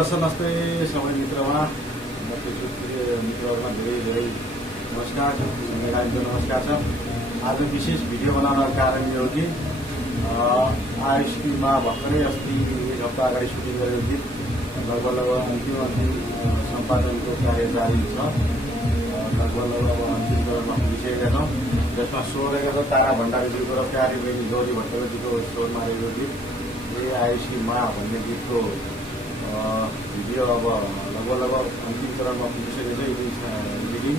दर्शक नमस्ते सबै मित्रमा मित्रहरूमा धेरै धेरै नमस्कार मेडाको नमस्कार छ। आज विशेष भिडियो बनाउनको कारण यो हो कि आइएसपीमा भर्खरै अस्ति एक हप्ता अगाडि सुटिङ गरेको गीत लगभग अन्तिम सम्पादनको कार्य जारी छ। लगभग अन्तिम चरणमा पुगिसकेका छौँ, जसमा स्वर रहेको छ तारा भण्डारीज्यूको र प्यारी बहिनी गौरी भट्टराईज्यूको स्वरमा रहेको गीत ए आइएसपीमा भन्ने गीतको भिडियो अब लगभग अन्तिम चरणमा पुगिसकेको छ। रिडिङ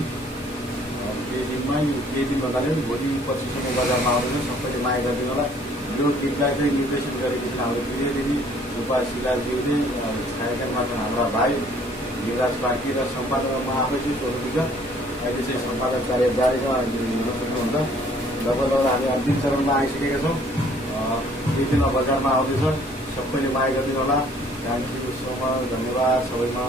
केही दिन भन्दाखेरि भोलि 25सम्म बजारमा आउँदैन, सबैले माया गरिदिनु होला। यो गीतलाई चाहिँ निर्देशन गरेकी छिन् हाम्रो प्रिय दिदी रूपा सिराजज्यूले, छायाङ्कनमा छन् हाम्रा भाइ युवराज पार्टी र सम्पादकमा आफै चाहिँ सोध्नुहुन्छ। अहिले चाहिँ सम्पादक कार्य जारी छ, हेर्न सक्नुहुन्छ। लगभग हामी अन्तिम चरणमा आइसकेका छौँ। केही दिनमा बजारमा आउँदैछ, सबैले माया गरिदिनु होला। थ्याङ्क यू सो मच, धन्यवाद सबैमा।